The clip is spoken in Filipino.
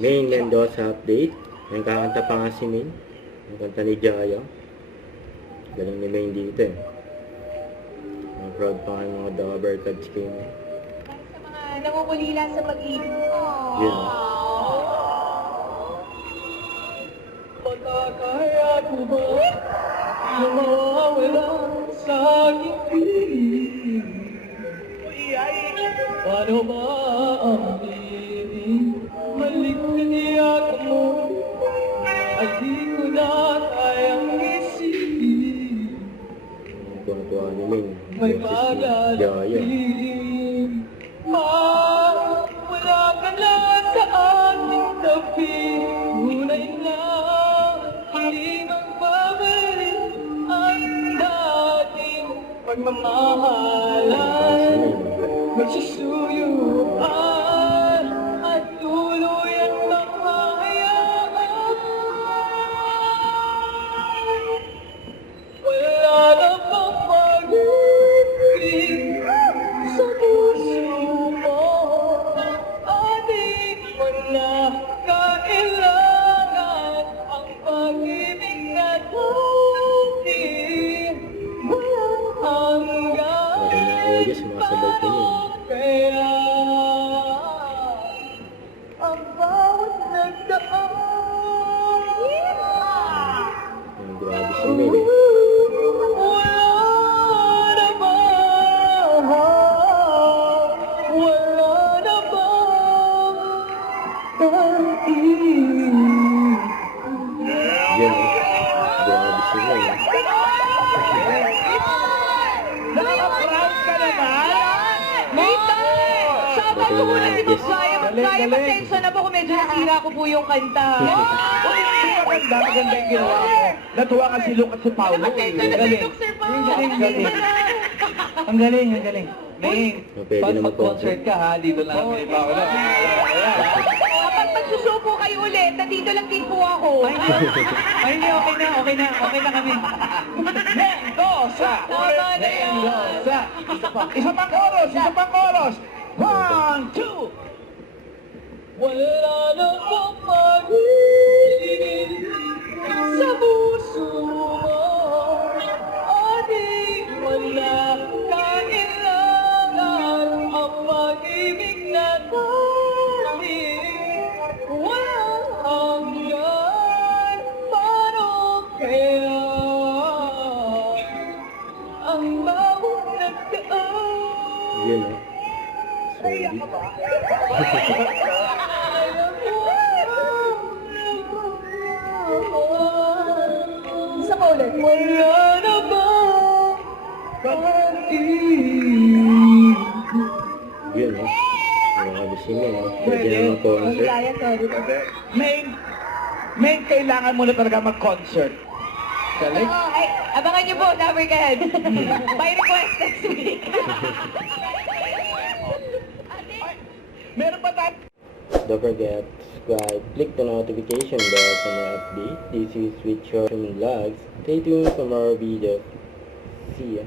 Main Mendoza update. May kakanta pa nga si Main. Ang kanta ni Jaya. Galing ni Main dito eh. Ang proud pa nga yung mga Dabber Cubs kayo. Sa mga namumulila sa pag-ibig. Yun. Patakaya ko ba na mawawala sa aking piling? Paano ba ang piling? Maligtaniyak mo ay di ko na kayang isipin. Tuwa ni Main. May Boses ni Jaya. paglalapin. Wala ka na sa ating tabi. Ngunay lang, hindi magbabalik ang dating pagmamahalan. Magsusuyuan at tuluyan ng mahayaan. Wala na pang pag-ibig sa puso mo. Adik mo na kailangan ang pag-ibig na dati. Walang hanggan. Parang nakawagya, sumasabay ko yun. Kaya ang bawat nagdaan. Grabe si Main eh. Yan eh. Grabe si Main eh. Nakaka-proud ka naman? Sama ko muna si Magbaya. Magbaya, pasensya na po kung medyo nasira ko po yung kanta. Maganda yung ginawa mo. Natuwa ka si Lucas si Paolo. Pasensya na si Dr. Pao. Ang galing, ang galing. Ning, Pwede pag na mag-concert ka ha, dito lang kami ni Paolo. Kapag magsusuko kayo ulit, nandito lang din po ako. Ay, hindi, okay na kami. Mendoza! Tama na yan. Mendoza! Isa pang chorus! 1, 2! Wala na pang pag-ibig sa puso mo. Adik mo na kailangan ang pag-ibig na dati. Walang hanggan. Paano kaya ang bawat nagdaan? Yan eh. Solid. Isa pa ulit. Wala na ba Yun eh. Grabe si Main eh. Pwede na mag-concert. Magbaya, sorry. Main, kailangan mo na talaga mag-concert. Galing? Ay, abangan niyo po, Dabbercad. By request next week. Meron pa tayo? Don't forget to subscribe, click the notification bell for more updates. This is Sweet Short Vlogs. Stay tuned for more videos. See ya.